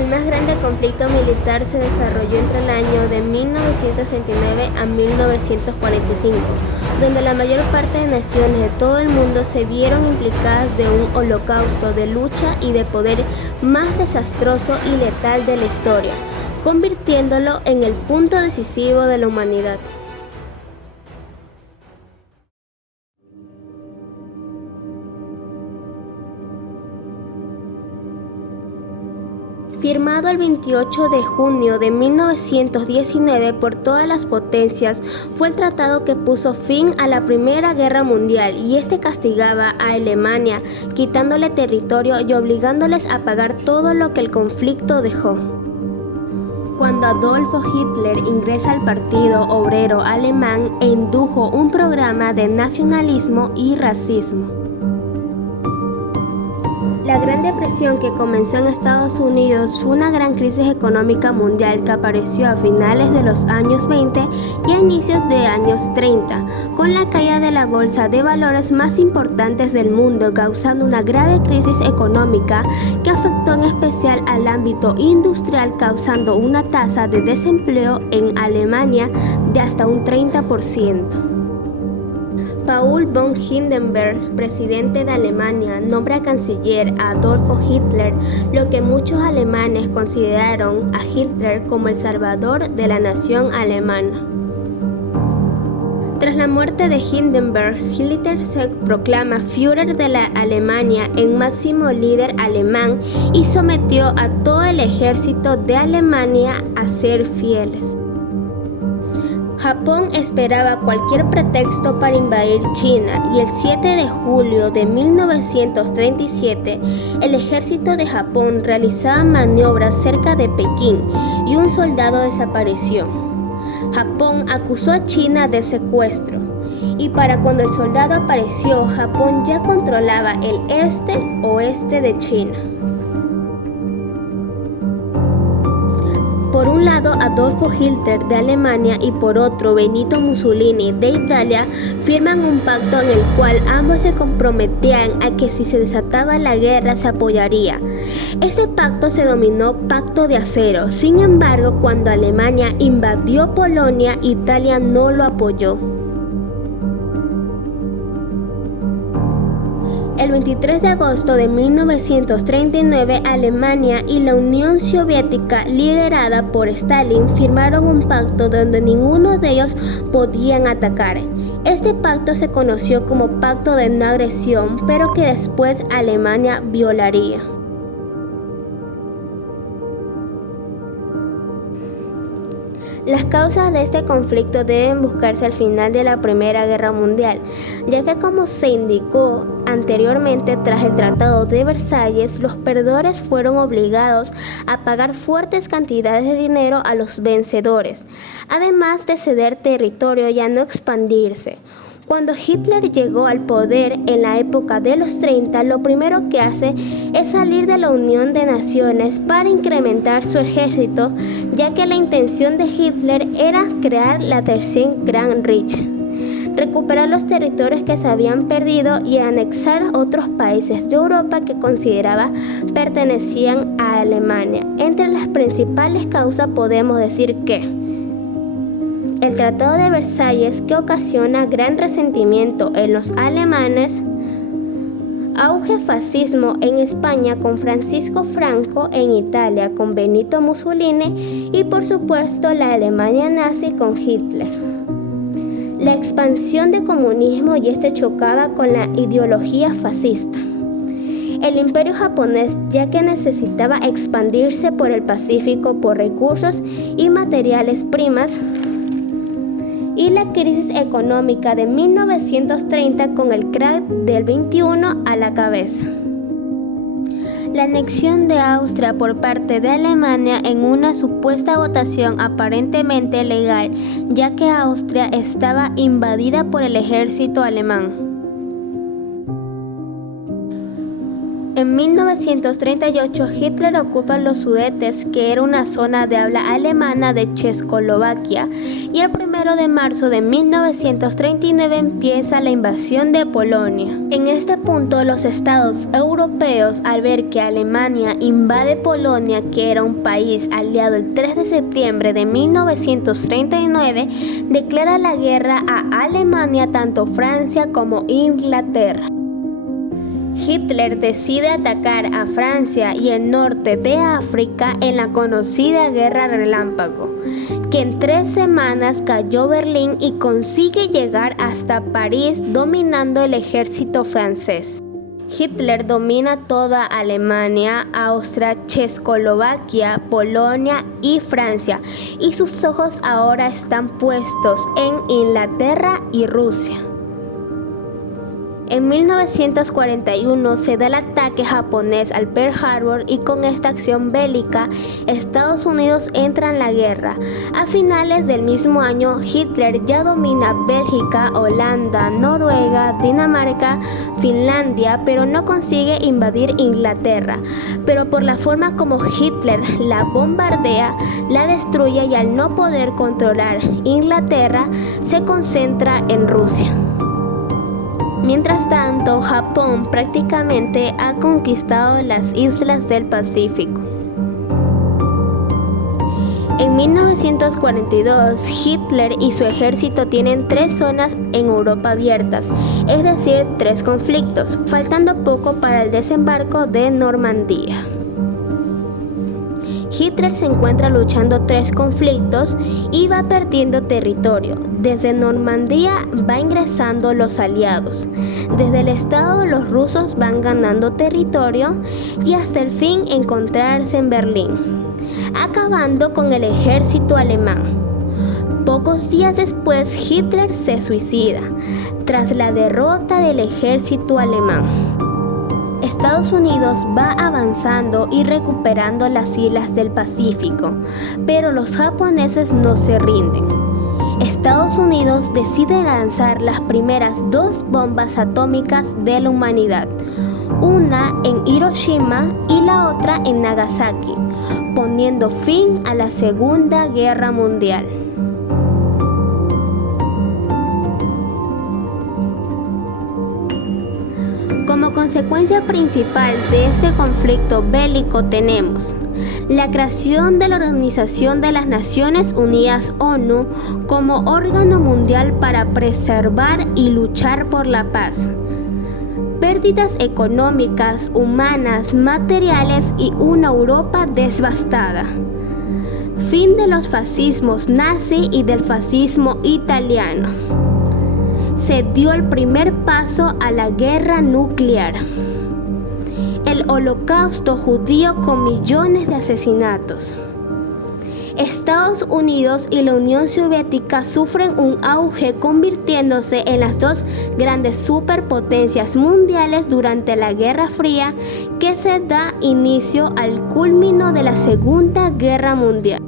El más grande conflicto militar se desarrolló entre el año de 1939 a 1945, donde la mayor parte de naciones de todo el mundo se vieron implicadas de un holocausto de lucha y de poder más desastroso y letal de la historia, convirtiéndolo en el punto decisivo de la humanidad. Firmado el 28 de junio de 1919 por todas las potencias, fue el tratado que puso fin a la Primera Guerra Mundial y este castigaba a Alemania, quitándole territorio y obligándoles a pagar todo lo que el conflicto dejó. Cuando Adolfo Hitler ingresa al Partido Obrero Alemán e indujo un programa de nacionalismo y racismo. La Gran Depresión que comenzó en Estados Unidos fue una gran crisis económica mundial que apareció a finales de los años 20 y a inicios de años 30, con la caída de la bolsa de valores más importantes del mundo, causando una grave crisis económica que afectó en especial al ámbito industrial, causando una tasa de desempleo en Alemania de hasta un 30%. Paul von Hindenburg, presidente de Alemania, nombra canciller a Adolfo Hitler, lo que muchos alemanes consideraron a Hitler como el salvador de la nación alemana. Tras la muerte de Hindenburg, Hitler se proclama Führer de la Alemania, el máximo líder alemán, y sometió a todo el ejército de Alemania a ser fieles. Japón esperaba cualquier pretexto para invadir China y el 7 de julio de 1937 el ejército de Japón realizaba maniobras cerca de Pekín y un soldado desapareció. Japón acusó a China de secuestro y para cuando el soldado apareció, Japón ya controlaba el este-oeste de China. Por un lado, Adolfo Hitler de Alemania y por otro, Benito Mussolini de Italia firman un pacto en el cual ambos se comprometían a que si se desataba la guerra se apoyaría. Ese pacto se denominó Pacto de Acero. Sin embargo, cuando Alemania invadió Polonia, Italia no lo apoyó. El 23 de agosto de 1939, Alemania y la Unión Soviética, liderada por Stalin, firmaron un pacto donde ninguno de ellos podían atacar. Este pacto se conoció como Pacto de No Agresión, pero que después Alemania violaría. Las causas de este conflicto deben buscarse al final de la Primera Guerra Mundial, ya que como se indicó anteriormente, tras el Tratado de Versalles, los perdedores fueron obligados a pagar fuertes cantidades de dinero a los vencedores, además de ceder territorio y a no expandirse. Cuando Hitler llegó al poder en la época de los 30, lo primero que hace es salir de la Unión de Naciones para incrementar su ejército, ya que la intención de Hitler era crear la Tercer Gran Reich, recuperar los territorios que se habían perdido y anexar otros países de Europa que consideraba pertenecían a Alemania. Entre las principales causas podemos decir que el Tratado de Versalles, que ocasiona gran resentimiento en los alemanes, auge fascismo en España con Francisco Franco, en Italia con Benito Mussolini y por supuesto la Alemania nazi con Hitler. La expansión de comunismo y este chocaba con la ideología fascista. El imperio japonés, ya que necesitaba expandirse por el Pacífico por recursos y materiales primas, y la crisis económica de 1930 con el crack del 21 a la cabeza. La anexión de Austria por parte de Alemania en una supuesta votación aparentemente legal, ya que Austria estaba invadida por el ejército alemán. En 1938, Hitler ocupa los Sudetes, que era una zona de habla alemana de Checoslovaquia, y el 1 de marzo de 1939 empieza la invasión de Polonia. En este punto, los estados europeos, al ver que Alemania invade Polonia, que era un país aliado, el 3 de septiembre de 1939, declara la guerra a Alemania, tanto Francia como Inglaterra. Hitler decide atacar a Francia y el norte de África en la conocida Guerra Relámpago, que en 3 semanas cayó Berlín y consigue llegar hasta París dominando el ejército francés. Hitler domina toda Alemania, Austria, Checoslovaquia, Polonia y Francia, y sus ojos ahora están puestos en Inglaterra y Rusia. En 1941 se da el ataque japonés al Pearl Harbor y con esta acción bélica Estados Unidos entra en la guerra. A finales del mismo año Hitler ya domina Bélgica, Holanda, Noruega, Dinamarca, Finlandia, pero no consigue invadir Inglaterra. Pero por la forma como Hitler la bombardea, la destruye y al no poder controlar Inglaterra se concentra en Rusia. Mientras tanto, Japón prácticamente ha conquistado las islas del Pacífico. En 1942, Hitler y su ejército tienen 3 zonas en Europa abiertas, es decir, 3 conflictos, faltando poco para el desembarco de Normandía. Hitler se encuentra luchando 3 conflictos y va perdiendo territorio. Desde Normandía va ingresando los aliados. Desde el estado los rusos van ganando territorio y hasta el fin encontrarse en Berlín, acabando con el ejército alemán. Pocos días después Hitler se suicida, tras la derrota del ejército alemán. Estados Unidos va avanzando y recuperando las islas del Pacífico, pero los japoneses no se rinden. Estados Unidos decide lanzar las primeras 2 bombas atómicas de la humanidad, una en Hiroshima y la otra en Nagasaki, poniendo fin a la Segunda Guerra Mundial. Como consecuencia principal de este conflicto bélico tenemos la creación de la Organización de las Naciones Unidas ONU como órgano mundial para preservar y luchar por la paz, pérdidas económicas, humanas, materiales y una Europa devastada, fin de los fascismos nazi y del fascismo italiano. Se dio el primer paso a la guerra nuclear. El holocausto judío con millones de asesinatos. Estados Unidos y la Unión Soviética sufren un auge convirtiéndose en las 2 grandes superpotencias mundiales durante la Guerra Fría que se da inicio al culmino de la Segunda Guerra Mundial.